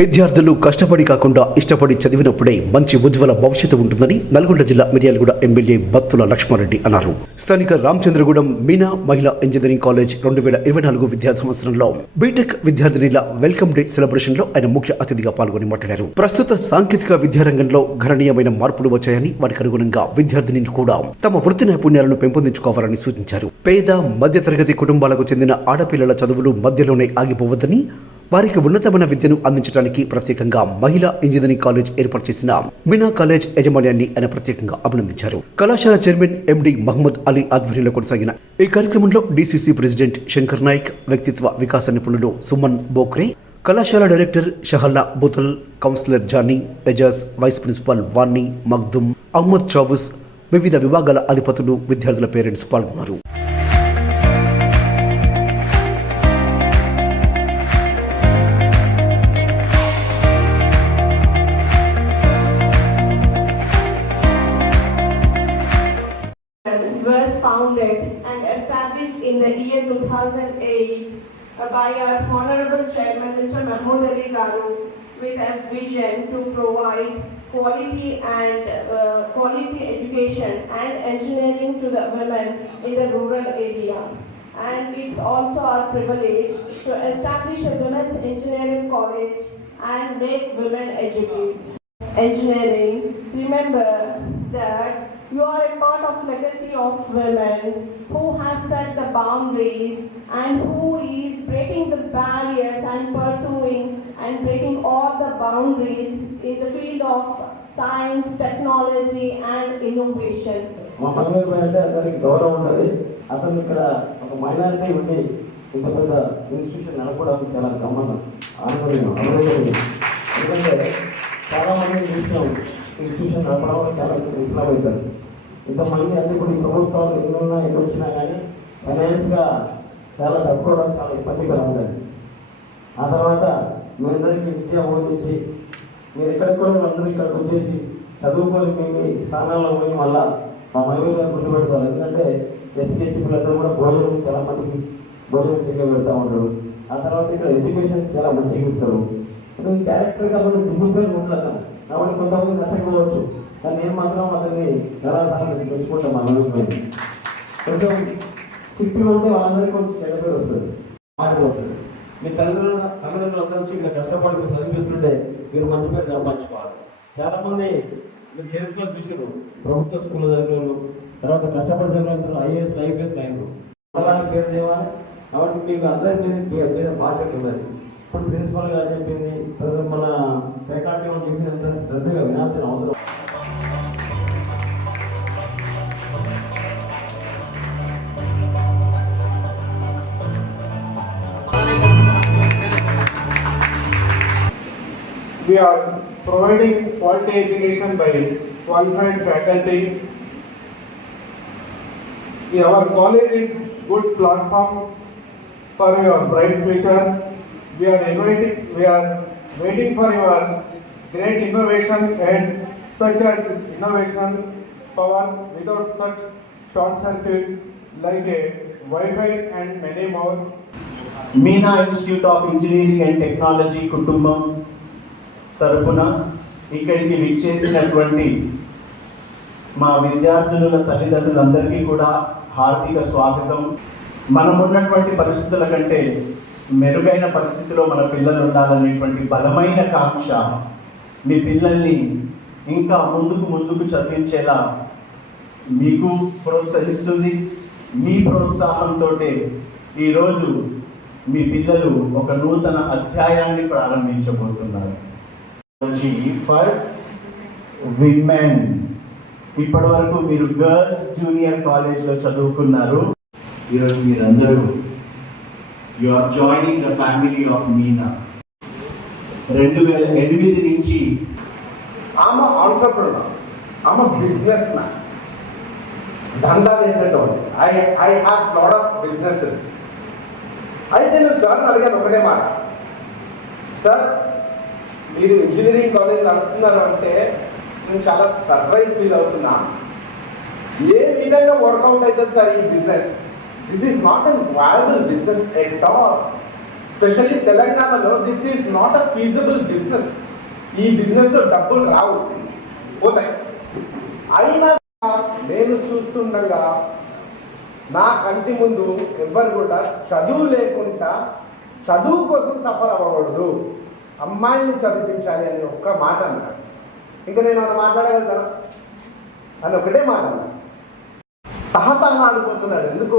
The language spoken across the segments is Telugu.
విద్యార్థులు కష్టపడి కాకుండా ఇష్టపడి చదివినప్పుడే మంచి ఉజ్వల భవిష్యత్తు ఉంటుందని నల్గొండ జిల్లా మిర్యాలగూడ ఎమ్మెల్యే బత్తుల లక్ష్మారెడ్డి అన్నారు. స్థానిక రామచంద్రగూడెం మీనా మహిళా ఇంజనీరింగ్ కాలేజ్ రెండు వేల ఇరవై నాలుగు విద్యా సంవత్సరంలో బీటెక్ విద్యార్థినిల వెల్కమ్ డే సెలబ్రేషన్లో ఆయన ముఖ్య అతిథిగా పాల్గొని మాట్లాడారు. ప్రస్తుత సాంకేతిక విద్యారంగంలో గణనీయమైన మార్పులు వచ్చాయని వారికి అనుగుణంగా విద్యార్థిని కూడా తమ వృత్తి నైపుణ్యాలను పెంపొందించుకోవాలని సూచించారు. పేద మధ్యతరగతి కుటుంబాలకు చెందిన ఆడపిల్లల చదువులు మధ్యలోనే ఆగిపోవద్దని వారికి ఉన్నతమైన విద్యను అందించడానికి ప్రత్యేకంగా మహిళా ఇంజనీరింగ్ కాలేజ్ ఏర్పాటు చేసిన మినా కాలేజ్ యాజమాన్యాన్ని ఆయన ప్రత్యేకంగా అభినందించారు. కళాశాల చైర్మన్ ఎండి మహమ్మద్ అలీ ఆధ్వర్యంలో కొనసాగిన ఈ కార్యక్రమంలో డిసిసి ప్రెసిడెంట్ శంకర్ నాయక్ వ్యక్తిత్వ వికాస నిపుణులు సుమన్ బోక్రే కళాశాల director Shahalla Butal counsellor Jani Ejaz vice principal Vani Magdum Ahmed Chavus వివిధ విభాగాల అధిపతులు విద్యార్థుల పేరెంట్స్ పాల్గొన్నారు. Founded and established in the year 2008 uh, by our Honorable Chairman Mr. Mahmood Ali Garu with a vision to provide quality and uh, quality education and engineering to the women in the rural area. And it's also our privilege to establish a women's engineering college and make women educate engineering, remember that you are a part of legacy of women who has set the boundaries and who is breaking the barriers and pursuing and breaking all the boundaries in the field of science, technology and innovation. మా పల్లె అంటే అతనికి గౌరవం ఉంటుంది అతను ఇక్కడ ఒక మైనారిటీ ఉండి ఇంత పెద్ద ఇన్స్టిట్యూషన్ నడపడానికి చాలా గమనం ఆనందం ఎందుకంటే చాలా మంది ఇన్స్టిట్యూషన్ నడపడం చాలా ఇంకా మళ్ళీ అన్ని కొన్ని ప్రభుత్వాలు ఎన్ని ఉన్నా ఎన్ని వచ్చినా కానీ ఫైనాన్స్గా చాలా తక్కువ చాలా ఇబ్బందిగా ఉంటుంది ఆ తర్వాత మీ అందరికీ విద్య బోధించి మీరు ఎక్కడికి కూడా అందరూ ఇక్కడికి వచ్చేసి చదువుకొని మీ స్థానాల్లో పోయి మళ్ళా మా మహిళలు గారు గుర్తుపెడతారు ఎందుకంటే ఎస్సీహెచ్ పిల్లలందరూ కూడా భోజనం చాలా మందికి భోజనం తిరిగి పెడతా ఉంటారు. ఆ తర్వాత ఇక్కడ ఎడ్యుకేషన్ చాలా మంచిగా ఇస్తారు క్యారెక్టర్ కాబట్టి డిసిప్లిన్ ఉండదు కాబట్టి కొంతమంది నచ్చకపోవచ్చు. కానీ నేను మాత్రం అతన్ని ఎలా తెచ్చుకుంటాం మా మహిళలు కొంచెం తిప్పి ఉంటే వాళ్ళందరికీ కొంచెం చెడపేరు వస్తుంది. మారిపోతుంది మీ తల్లిదండ్రులు తల్లిదండ్రులు అందరూ వచ్చి ఇక్కడ కష్టపడి మీరు చదివిస్తుంటే మీరు మంచి పేరు సంపాదించుకోవాలి. చాలామంది మీరు చరిత్రలో చూసారు ప్రభుత్వ స్కూల్ చదివారు తర్వాత కష్టపడి చదివారు ఐఏఎస్ ఐపీఎస్ అయినారు అలాంటి పేరు తేవాలి. కాబట్టి మీకు అందరికీ మీద బాధ్యత ఉన్నది. ఇప్పుడు ప్రిన్సిపల్ గారు చెప్పింది తర్వాత మన ఫ్యాకల్టీ వాళ్ళు అంత శ్రద్ధగా వినాల్సిన అవసరం We are providing quality education by qualified faculty. Our college is good platform for your bright future. We are inviting, we are waiting for your great innovation and such as innovation power without such short circuit like a Wi-Fi and many more. Meena Institute of Engineering and Technology, Kutumbam, తరపున ఇక్కడికి విచ్చేసినటువంటి మా విద్యార్థుల తల్లిదండ్రులందరికీ కూడా హార్దిక స్వాగతం. మనం ఉన్నటువంటి పరిస్థితుల కంటే మెరుగైన పరిస్థితిలో మన పిల్లలు ఉండాలనేటువంటి బలమైన కాంక్ష మీ పిల్లల్ని ఇంకా ముందుకు ముందుకు చదివించేలా మీకు ప్రోత్సహిస్తుంది. మీ ప్రోత్సాహంతో ఈరోజు మీ పిల్లలు ఒక నూతన అధ్యాయాన్ని ప్రారంభించబోతున్నారు. ఫర్ విమెన్ ఇప్పటి వరకు మీరు గర్ల్స్ జూనియర్ కాలేజ్లో చదువుకున్నారు. ఈరోజు మీరందరూ you are joining the family of Meena రెండు వేల ఎనిమిది నుంచి ఆమె ఆంటర్ప్రినర్ ఆమె బిజినెస్ మ్యాన్ దందా చేసేటోడు. I I have lot of businesses అయితే నేను సార్ అడిగాను ఒకటే మాట. సార్ మీరు ఇంజనీరింగ్ కాలేజ్ నడుపుతున్నారు అంటే నేను చాలా సర్ప్రైజ్ ఫీల్ అవుతున్నా. ఏ విధంగా వర్కౌట్ అవుతుంది సార్ ఈ business this is not an valuable business at all specially తెలంగాణలో this is not a feasible business ఈ బిజినెస్లో డబ్బులు రావు. పోతాయి. అయినా నేను చూస్తుండగా నా కంటి ముందు ఎవ్వరు కూడా చదువు లేకుండా చదువు కోసం సఫర్ అవ్వకూడదు. అమ్మాయిని చదివించాలి అని ఒక్క మాట అన్నాడు ఇంకా నేను అన్న మాట్లాడగలుగుతాను? అని ఒకటే మాట అన్నాడు తహతహలాడిపోతున్నాడు ఎందుకు?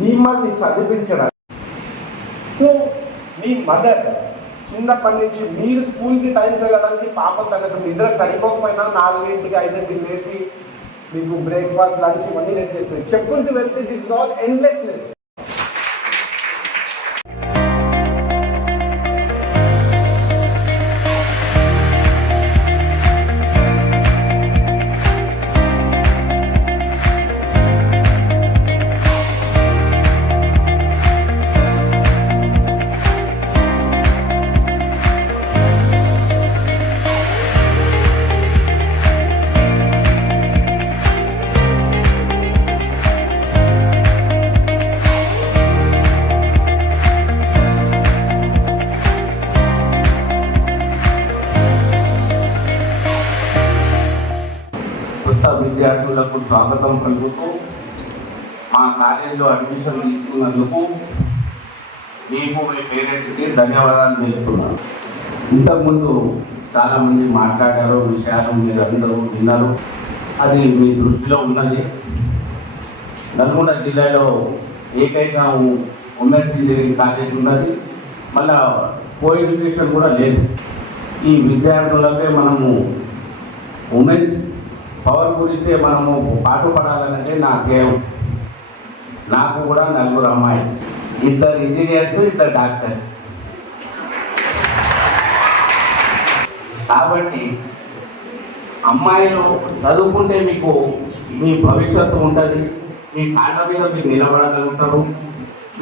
మిమ్మల్ని చదివించడానికి. సో మీ మదర్ చిన్నప్పటి నుంచి మీరు స్కూల్కి టైంకి వెళ్ళడానికి పాపం తగ్గదు నిద్ర సరిపోకపోయినా నాలుగింటికి ఐదింటికి లేచి మీకు బ్రేక్ఫాస్ట్ లంచ్ ఇవన్నీ నేను చేస్తుంది చెప్పుకుంటూ వెళ్తే దిస్ ఇస్ ఆల్ ఎండ్లెస్నెస్ విద్యార్థులకు స్వాగతం పలుకుతూ మా కాలేజీలో అడ్మిషన్ తీసుకున్నందుకు మీకు మీ పేరెంట్స్కి ధన్యవాదాలు తెలుపుతున్నాను. ఇంతకుముందు చాలామంది మాట్లాడారు విషయాలు మీరు అందరూ విన్నారు. అది మీ దృష్టిలో ఉన్నది. నల్గొండ జిల్లాలో ఏకైక ఉమెన్స్ ఇంజనీరింగ్ కాలేజ్ ఉన్నది. మళ్ళా కో ఎడ్యుకేషన్ కూడా లేదు. ఈ విద్యార్థులకే మనము ఉమెన్స్ పవర్ గురించే మనము పాటుపడాలనంటే నా ధ్యేయం నాకు కూడా నలుగురు అమ్మాయి ఇద్దరు ఇంజనీర్స్ ఇద్దరు డాక్టర్స్. కాబట్టి అమ్మాయిలు చదువుకుంటే మీకు మీ భవిష్యత్తు ఉంటుంది. మీ కాళ్ళ మీద మీరు నిలబడగలుగుతారు.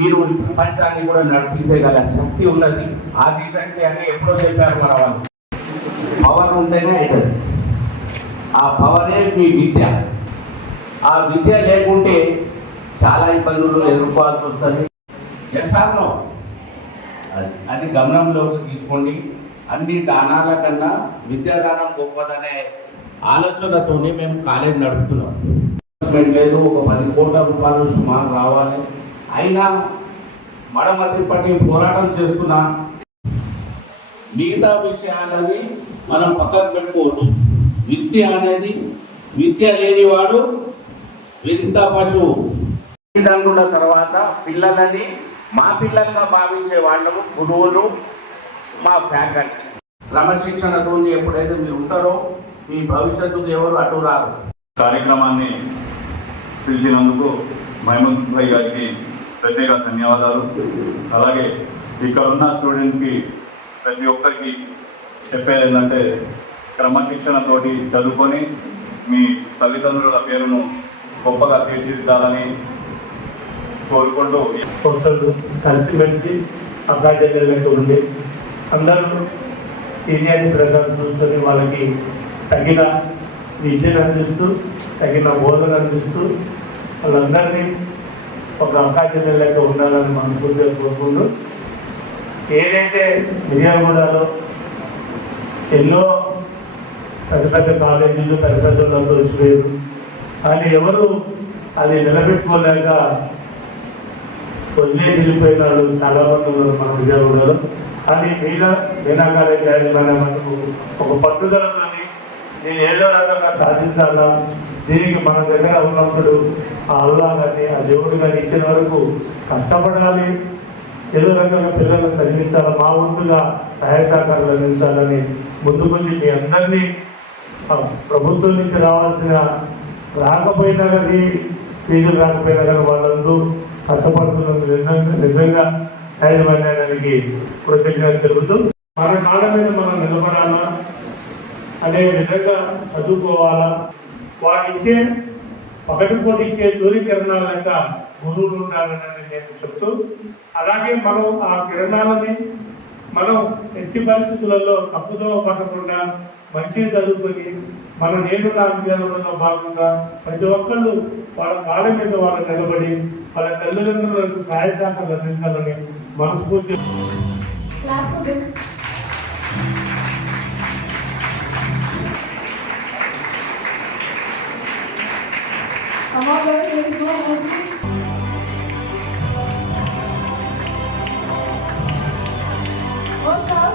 మీరు ప్రపంచాన్ని కూడా నడిపించగల శక్తి ఉన్నది. ఆ రీసెంట్లీ అని ఎప్పుడో చెప్పారు మన వాళ్ళు. పవర్ ఉంటేనే అవుతుంది. ఆ పవరే మీ విద్య. ఆ విద్య లేకుంటే చాలా ఇబ్బందులు ఎదుర్కోవాల్సి వస్తుంది. ఎస్ అది గమనంలోకి తీసుకోండి. అన్ని దానాల కన్నా విద్యాదానం గొప్పదనే ఆలోచనతోనే మేము కాలేజ్ నడుపుతున్నాం. లేదు ఒక పది కోట్ల రూపాయలు సుమారు రావాలి. అయినా మడమతి పట్టి పోరాటం చేస్తున్నా. మిగతా విషయాలని మనం పక్కన పెట్టుకోవచ్చు. విద్య అనేది విద్య లేనివాడు వింత పశువు. తల్లిదండ్రుల తర్వాత పిల్లలని మా పిల్లలుగా భావించే వాళ్ళము గురువులు మా ఫ్యాకల్టీ. క్రమశిక్షణతో ఎప్పుడైతే మీరు ఉంటారో మీ భవిష్యత్తుకు ఎవరు అటు రారు కార్యక్రమాన్ని పిలిచినందుకు మహమూద్ భాయ్ గారికి ప్రత్యేక ధన్యవాదాలు. అలాగే ఇక్కడ ఉన్న స్టూడెంట్కి ప్రతి ఒక్కరికి చెప్పేది ఏంటంటే క్రమశిక్షణతోటి చదువుకొని మీ తల్లిదండ్రుల పేరును గొప్పగా తీర్చిదిద్దాలని కోరుకుంటూ కొత్తలు కలిసిమెలిసి అక్కా ఉండి అందరూ సీనియర్ ప్రకారం చూసుకొని వాళ్ళకి తగిన విద్యను అందిస్తూ తగిన బోధన అందిస్తూ వాళ్ళందరినీ ఒక అక్కా ఉండాలని మనస్ఫూర్తిగా కోరుకుంటూ ఏదైతే మిర్యాలగూడలో ఎన్నో పెద్ద పెద్ద కాలేజీలు పెద్ద పెద్ద వాళ్ళు వచ్చిపోయారు. కానీ ఎవరు అది నిలబెట్టుకోలేక వదిలేసి వెళ్ళిపోయిన వాళ్ళు చాలా మంది ఉన్నారు మన విజయవాడలో కానీ మీద మీనా యాజమాన్యం మనకు ఒక పట్టుదలతోని నేను ఏదో రకంగా సాధించాలా? దీనికి మన దగ్గర ఉన్నప్పుడు ఆ అల్లా కానీ ఆ దేవుడు కానీ ఇచ్చిన వరకు కష్టపడాలి. ఏదో రకంగా పిల్లలను చదివించాలి? మా వంతుగా సహాయ సహకారాలు అందించాలని ముందుకొచ్చి మీ అందరినీ ప్రభుత్వం నుంచి రావాల్సిన రాకపోయినా కానీ ఫీజులు రాకపోయినా కానీ వాళ్ళందరూ కష్టపడుతున్నందుకు నిజంగా నిజంగా యాజమాన్యానికి కృతజ్ఞత తెలుపుతూ మన కాళ్ళ మీద మనం నిలబడాలా? అనే విధంగా చదువుకోవాలా? వాడిచ్చే ఒకటి పగటిపూట ఇచ్చే సూర్యకిరణాల యొక్క గురువులు ఉండాలని నేను చెప్తూ అలాగే మనం ఆ కిరణాలని మనం ఎట్టి పరిస్థితులలో తప్పుదో పట్టకుండా మంచి చదువుకొని మన నేను నా భాగంగా ప్రతి ఒక్కళ్ళు వాళ్ళ కాళ్ళ మీద వాళ్ళు నిలబడి వాళ్ళ తల్లిదండ్రులకు సహాయ శాఖలు అందించాలని మనస్ఫూర్తి Okay.